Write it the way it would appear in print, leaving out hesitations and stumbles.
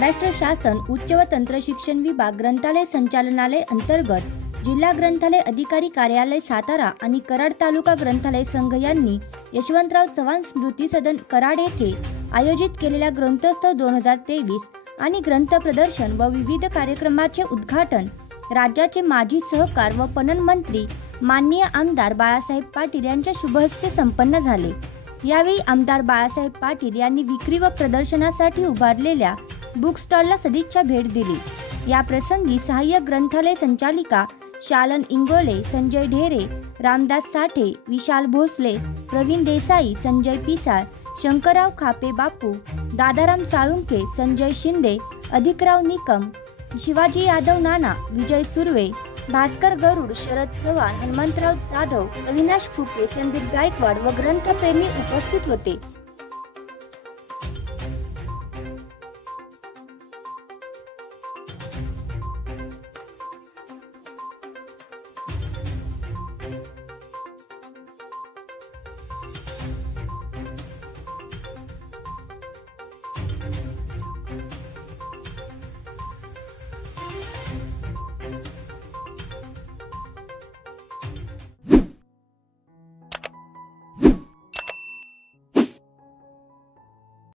महाराष्ट्र शासन उच्च व तंत्र शिक्षण विभाग ग्रंथालय संचालनालय अंतर्गत जिल्हा ग्रंथालय अधिकारी कार्यालय सातारा आणि कराड तालुका ग्रंथालय संघ यांनी यशवंतराव चव्हाण स्मृती सदन कराड येथे आयोजित केलेल्या ग्रंथोत्सव 2023 आणि ग्रंथ प्रदर्शन व विविध कार्यक्रमाचे उद्घाटन राज्याचे माजी सहकार व पणन मंत्री माननीय आमदार बाळासाहेब पाटील यांच्या शुभहस्ते संपन्न झाले। यावेळी आमदार बाळासाहेब पाटील यांनी विक्री व प्रदर्शनासाठी उभारलेल्या बुक स्टॉलला सदिच्छा भेट दिली। या प्रसंगी सहाय्यक ग्रंथालय संचालिका शालन इंगोले, संजय ढेरे, रामदास साठे, विशाल भोसले, प्रवीण देसाई, संजय पिसाळ, शंकरराव खापे बापू, दादाराम साळुंके, संजय शिंदे, अधिकराव निकम, शिवाजी यादव नाना, विजय सुर्वे, भास्कर गरुड, शरद चव्हाण, हनुमंतराव जाधव, अविनाश फुके, संदीप गायकवाड व ग्रंथप्रेमी उपस्थित होते।